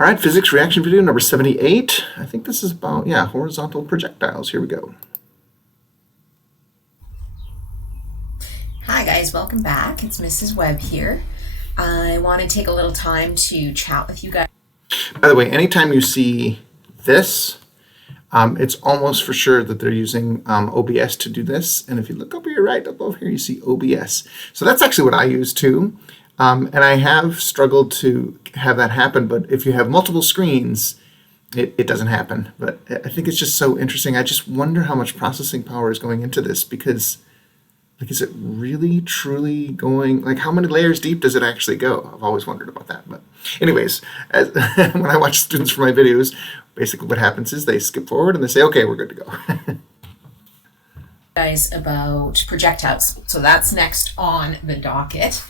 All right, physics reaction video number 78. I think this is about, horizontal projectiles. Here we go. Hi guys, welcome back. It's Mrs. Webb here. I want to take a little time to chat with you guys. By the way, anytime you see this, it's almost for sure that they're using OBS to do this. And if you look over here, right up over here, you see OBS. So that's actually what I use too. And I have struggled to have that happen, but if you have multiple screens, it doesn't happen. But I think it's just so interesting. I just wonder how much processing power is going into this, because like, is it really truly going, like, how many layers deep does it actually go? I've always wondered about that. But anyways, when I watch students for my videos, basically what happens is they skip forward and they say, okay, we're good to go. Guys, about projectiles. So that's next on the docket.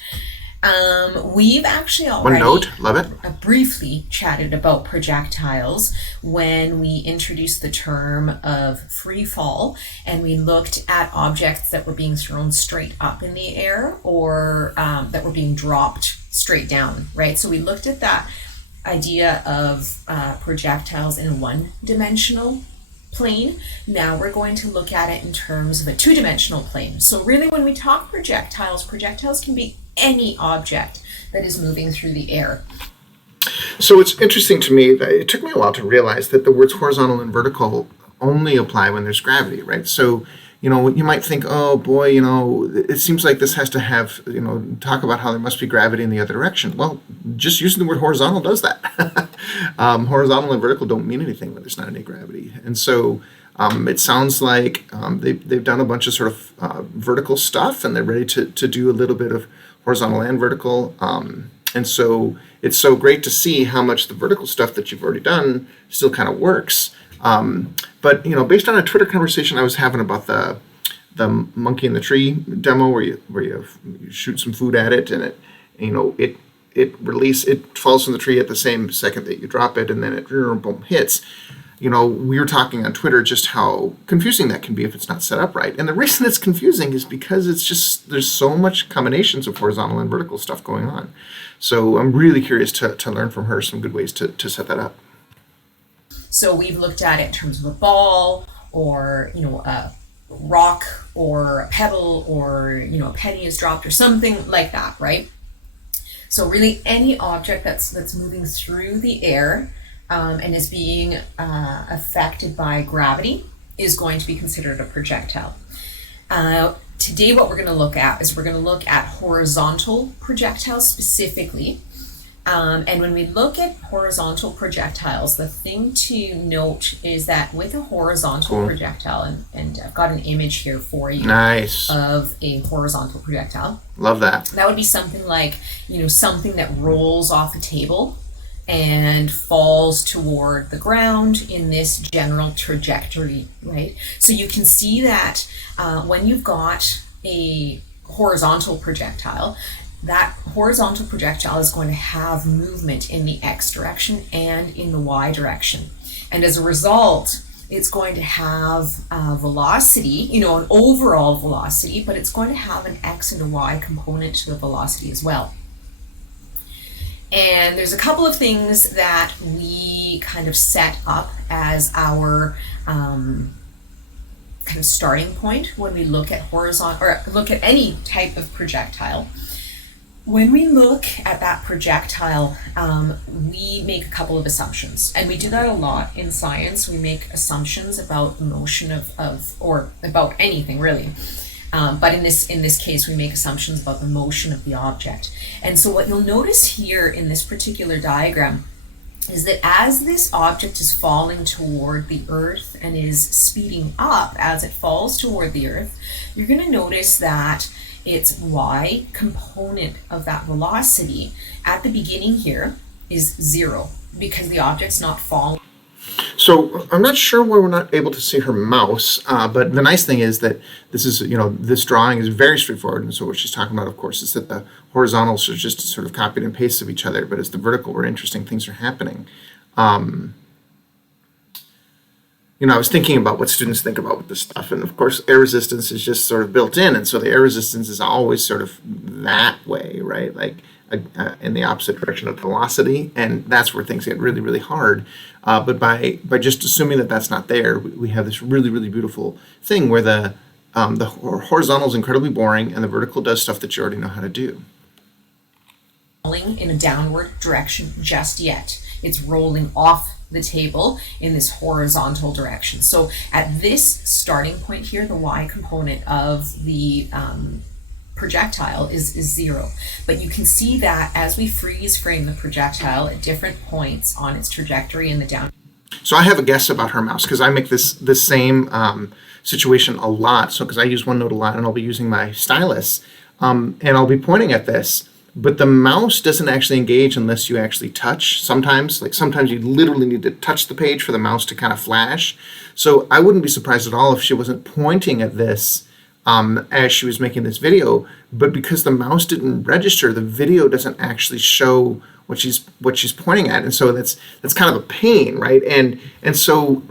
We've actually already love it. Briefly chatted about projectiles when we introduced the term of free fall, and we looked at objects that were being thrown straight up in the air or that were being dropped straight down, right? So we looked at that idea of projectiles in a one-dimensional plane. Now we're going to look at it in terms of a two-dimensional plane. So really, when we talk projectiles can be any object that is moving through the air. So it's interesting to me that it took me a while to realize that the words horizontal and vertical only apply when there's gravity, right? So, you might think, oh boy, it seems like this has to have, talk about how there must be gravity in the other direction. Well, just using the word horizontal does that. Horizontal and vertical don't mean anything when there's not any gravity. And so it sounds like they've done a bunch of sort of vertical stuff, and they're ready to do a little bit of horizontal and vertical. And so it's so great to see how much the vertical stuff that you've already done still kind of works. But based on a Twitter conversation I was having about the monkey in the tree demo, where you shoot some food at it, and it falls from the tree at the same second that you drop it, and then it boom, hits. We were talking on Twitter just how confusing that can be if it's not set up right. And the reason it's confusing is because it's just, there's so much combinations of horizontal and vertical stuff going on. So I'm really curious to learn from her some good ways to set that up. So we've looked at it in terms of a ball, or a rock, or a pebble, or a penny is dropped, or something like that, right? So really, any object that's moving through the air and is being affected by gravity is going to be considered a projectile. Today, what we're going to look at is horizontal projectiles specifically. And when we look at horizontal projectiles, the thing to note is that with a horizontal projectile, and I've got an image here for you of a horizontal projectile. Love that. That would be something like, something that rolls off a table and falls toward the ground in this general trajectory, right? So you can see that when you've got a horizontal projectile, that horizontal projectile is going to have movement in the X direction and in the Y direction. And as a result, it's going to have a velocity, an overall velocity, but it's going to have an X and a Y component to the velocity as well. And there's a couple of things that we kind of set up as our kind of starting point when we look at horizontal, or look at any type of projectile. When we look at that projectile, we make a couple of assumptions, and we do that a lot in science. We make assumptions about the motion or about anything really. But in this case, we make assumptions about the motion of the object. And so what you'll notice here in this particular diagram is that as this object is falling toward the earth and is speeding up as it falls toward the earth, you're going to notice that its y component of that velocity at the beginning here is 0, because the object's not falling. So I'm not sure why we're not able to see her mouse, but the nice thing is that this drawing is very straightforward. And so what she's talking about, of course, is that the horizontals are just sort of copied and pasted of each other, but it's the vertical where interesting things are happening. I was thinking about what students think about with this stuff, and of course air resistance is just sort of built in, and so the air resistance is always sort of that way, right? Like in the opposite direction of velocity, and that's where things get really, really hard. But by just assuming that that's not there, we have this really, really beautiful thing where the horizontal is incredibly boring, and the vertical does stuff that you already know how to do. Rolling in a downward direction just yet. It's rolling off the table in this horizontal direction. So at this starting point here, the y component of the projectile is 0. But you can see that as we freeze frame the projectile at different points on its trajectory in the down. So I have a guess about her mouse, because I make this same situation a lot. So because I use OneNote a lot, and I'll be using my stylus, and I'll be pointing at this, but the mouse doesn't actually engage unless you actually touch. Sometimes you literally need to touch the page for the mouse to kind of flash. So I wouldn't be surprised at all if she wasn't pointing at this as she was making this video, but because the mouse didn't register, the video doesn't actually show what she's pointing at, and so that's kind of a pain, right? And so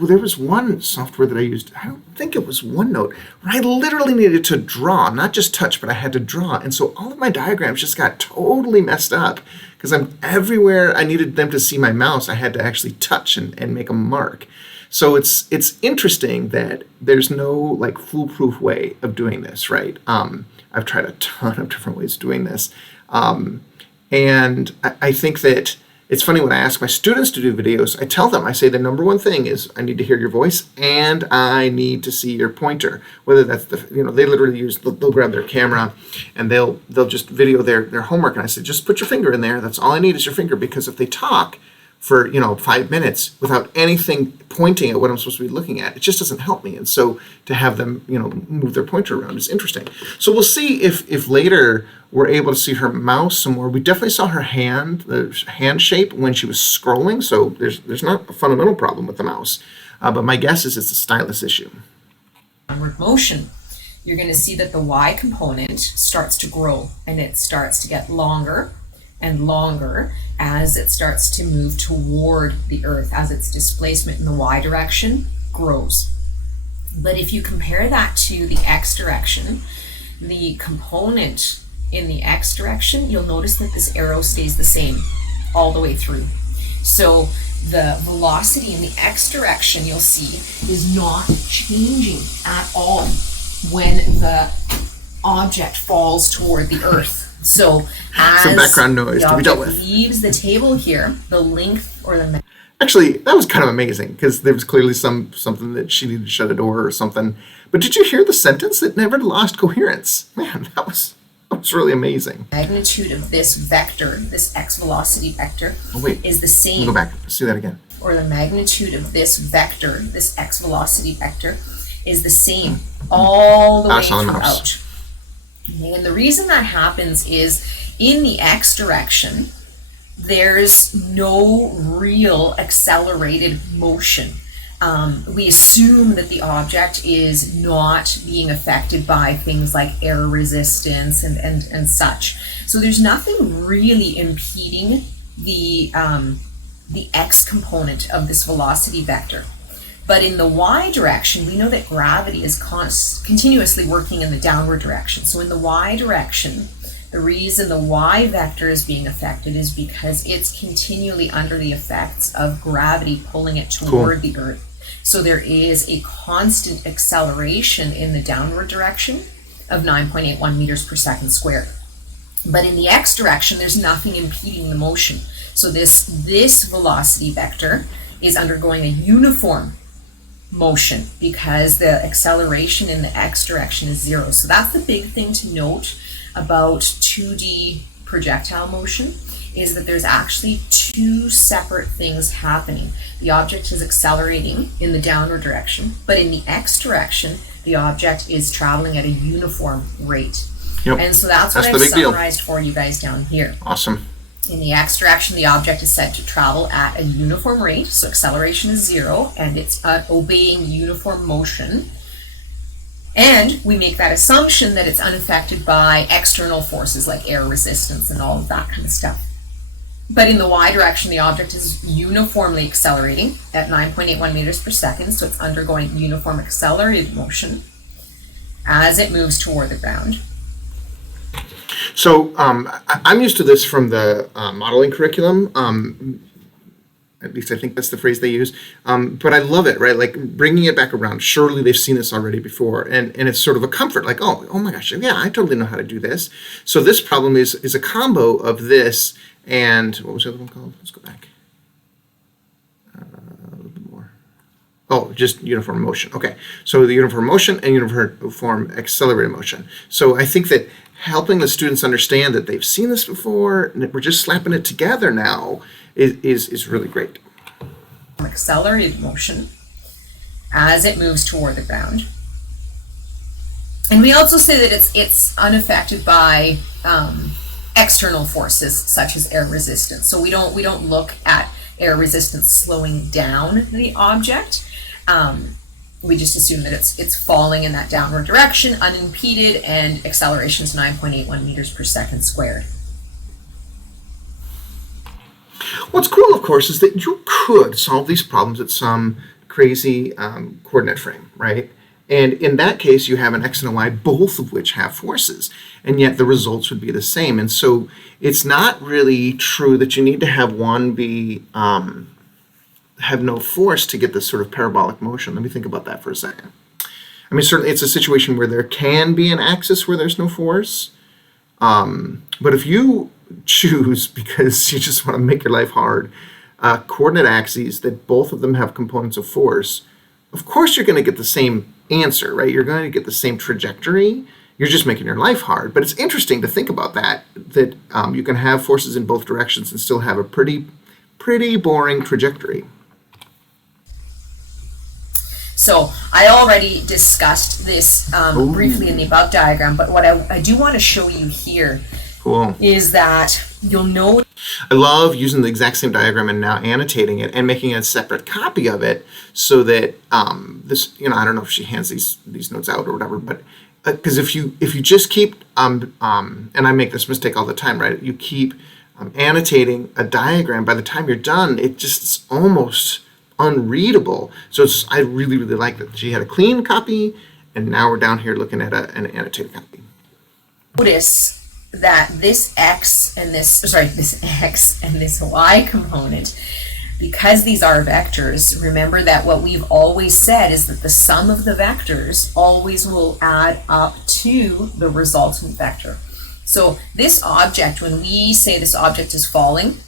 there was one software that I used, I don't think it was OneNote, where I literally needed to draw, not just touch, but I had to draw, and so all of my diagrams just got totally messed up because I'm everywhere I needed them to see my mouse, I had to actually touch and make a mark. So it's interesting that there's no like foolproof way of doing this, right? I've tried a ton of different ways of doing this. And I think that it's funny when I ask my students to do videos, I tell them, I say the number one thing is I need to hear your voice and I need to see your pointer. Whether that's they literally they'll grab their camera and they'll just video their homework. And I say, just put your finger in there. That's all I need is your finger, because if they talk for 5 minutes without anything pointing at what I'm supposed to be looking at, it just doesn't help me. And so to have them move their pointer around is interesting. So we'll see if later we're able to see her mouse some more. We definitely saw her hand, the hand shape when she was scrolling. So there's not a fundamental problem with the mouse, but my guess is it's a stylus issue. Downward motion, you're going to see that the y component starts to grow and it starts to get longer and longer as it starts to move toward the earth, as its displacement in the y direction grows. But if you compare that to the x direction, the component in the x direction, you'll notice that this arrow stays the same all the way through. So the velocity in the x direction, you'll see, is not changing at all when the object falls toward the earth. So as some background noise the to be dealt object with. leaves the table here, the length or the Actually, that was kind of amazing, because there was clearly something that she needed to shut a door or something. But did you hear the sentence? It never lost coherence. Man, that was really amazing. magnitude of this vector, this x velocity vector, is the same. Go back. Let's see that again. Or the magnitude of this vector, this x velocity vector, is the same all the way throughout. And the reason that happens is in the x direction, there's no real accelerated motion. We assume that the object is not being affected by things like air resistance and such. So there's nothing really impeding the x component of this velocity vector. But in the y direction, we know that gravity is continuously working in the downward direction. So in the y direction, the reason the y vector is being affected is because it's continually under the effects of gravity pulling it toward the earth. So there is a constant acceleration in the downward direction of 9.81 meters per second squared. But in the x direction, there's nothing impeding the motion. So this velocity vector is undergoing a uniform motion because the acceleration in the x direction is 0. So that's the big thing to note about 2D projectile motion, is that there's actually two separate things happening. The object is accelerating in the downward direction, but in the x direction, the object is traveling at a uniform rate. Yep. And so that's what I've summarized for you guys down here. Awesome. In the x direction, the object is said to travel at a uniform rate, so acceleration is 0, and it's obeying uniform motion. And we make that assumption that it's unaffected by external forces like air resistance and all of that kind of stuff. But in the y direction, the object is uniformly accelerating at 9.81 meters per second, so it's undergoing uniform accelerated motion as it moves toward the ground. So I'm used to this from the modeling curriculum. At least I think that's the phrase they use. But I love it, right? Like bringing it back around. Surely they've seen this already before. And it's sort of a comfort, like, oh my gosh, yeah, I totally know how to do this. So this problem is a combo of this and, what was the other one called? Let's go back. A little bit more. Oh, just uniform motion. Okay. So the uniform motion and uniform accelerated motion. So I think that helping the students understand that they've seen this before and that we're just slapping it together now is really great. Accelerated motion as it moves toward the ground. And we also say that it's unaffected by external forces such as air resistance. So we don't look at air resistance slowing down the object. We just assume that it's falling in that downward direction unimpeded, and acceleration is 9.81 meters per second squared. What's cool, of course, is that you could solve these problems at some crazy coordinate frame, right? And in that case, you have an x and a y, both of which have forces, and yet the results would be the same. And so it's not really true that you need to have one be have no force to get this sort of parabolic motion. Let me think about that for a second. I mean, certainly it's a situation where there can be an axis where there's no force, but if you choose, because you just want to make your life hard, coordinate axes that both of them have components of force, of course you're going to get the same answer, right? You're going to get the same trajectory. You're just making your life hard. But it's interesting to think about that you can have forces in both directions and still have a pretty boring trajectory. So I already discussed this briefly in the above diagram, but what I do want to show you here is that you'll know. I love using the exact same diagram and now annotating it and making a separate copy of it so that this, I don't know if she hands these notes out or whatever, but because if you just keep and I make this mistake all the time, right? You keep annotating a diagram. By the time you're done, it's almost unreadable. So I really like that she had a clean copy, and now we're down here looking at an annotated copy. Notice that this x and this y component, because these are vectors, remember that what we've always said is that the sum of the vectors always will add up to the resultant vector. So this object, when we say this object is falling,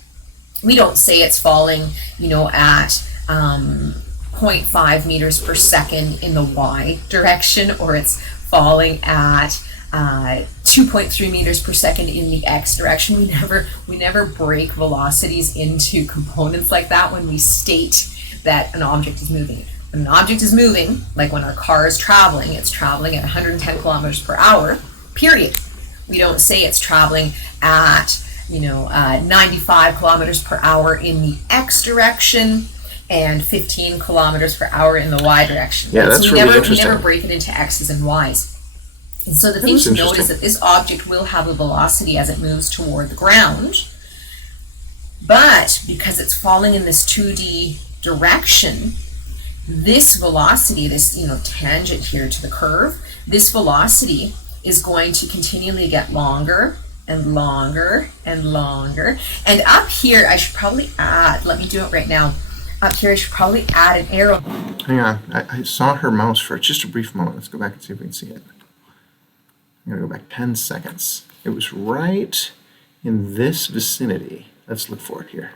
we don't say it's falling, at 0.5 meters per second in the y direction, or it's falling at 2.3 meters per second in the x direction. We never break velocities into components like that when we state that an object is moving. When an object is moving, like when our car is traveling, it's traveling at 110 kilometers per hour, period. We don't say it's traveling at 95 kilometers per hour in the x direction and 15 kilometers per hour in the y direction. Yeah, that's really interesting. We never break it into x's and y's. And so the thing to note is that this object will have a velocity as it moves toward the ground, but because it's falling in this 2D direction, this velocity, this tangent here to the curve, this velocity is going to continually get longer and longer and longer. And up here, I should probably add, let me do it right now. Up here, I should probably add an arrow. Hang on, I saw her mouse for just a brief moment. Let's go back and see if we can see it. I'm going to go back 10 seconds. It was right in this vicinity. Let's look for it here.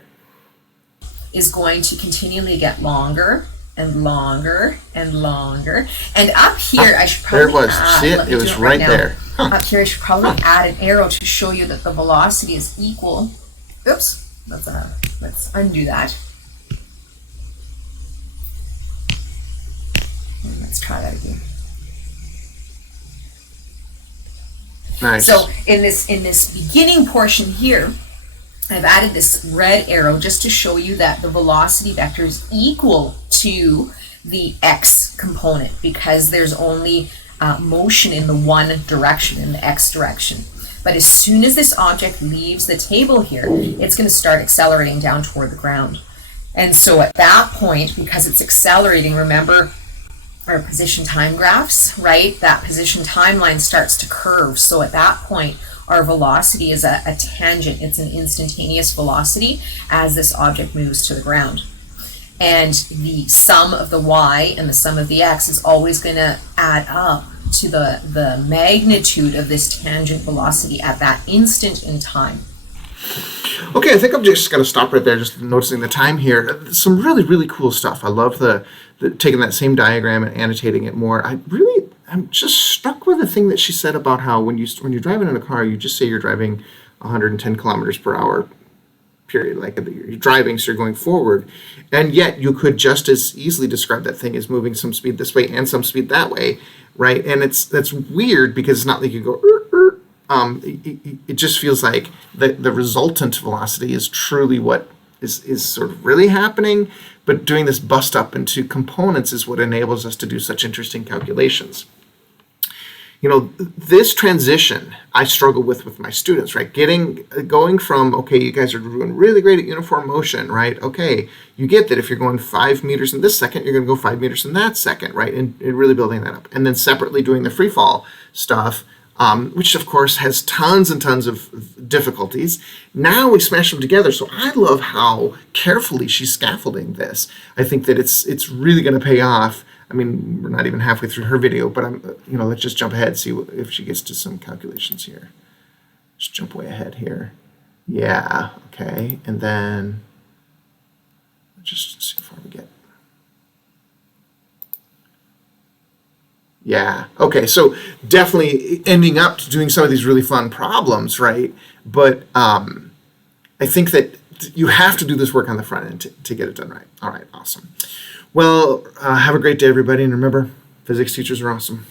Is going to continually get longer and longer and longer. And up here, I should probably there it was. add, see it? It was right there. Huh. Up here, I should probably add an arrow to show you that the velocity is equal. Oops, let's undo that. And let's try that again. Nice. So in this beginning portion here, I've added this red arrow just to show you that the velocity vector is equal to the x component, because there's only motion in the one direction, in the x direction. But as soon as this object leaves the table here, it's going to start accelerating down toward the ground. And so at that point, because it's accelerating, remember our position time graphs, right? That position timeline starts to curve. So at that point, our velocity is a tangent. It's an instantaneous velocity as this object moves to the ground. And the sum of the y and the sum of the x is always going to add up to the magnitude of this tangent velocity at that instant in time. Okay, I think I'm just going to stop right there, just noticing the time here. Some really, really cool stuff. I love the taking that same diagram and annotating it more. I'm just struck with the thing that she said about how when you're driving in a car, you just say you're driving 110 kilometers per hour, period. Like you're driving, so you're going forward. And yet you could just as easily describe that thing as moving some speed this way and some speed that way, right? And that's weird because it's not like you go, it just feels like the resultant velocity is truly what is sort of really happening, but doing this bust up into components is what enables us to do such interesting calculations. This transition I struggle with my students, right? Going from, okay, you guys are doing really great at uniform motion, right? Okay, you get that if you're going 5 meters in this second, you're going to go 5 meters in that second, right? And really building that up. And then separately doing the free fall stuff, which of course has tons and tons of difficulties. Now we smash them together. So I love how carefully she's scaffolding this. I think that it's really going to pay off. I mean, we're not even halfway through her video, but let's just jump ahead, see if she gets to some calculations here. Just jump way ahead here. Yeah, okay. And then let's just see how far we get. Yeah, okay. So definitely ending up doing some of these really fun problems, right? But I think that you have to do this work on the front end to get it done right. All right, awesome. Well, have a great day, everybody. And remember, physics teachers are awesome.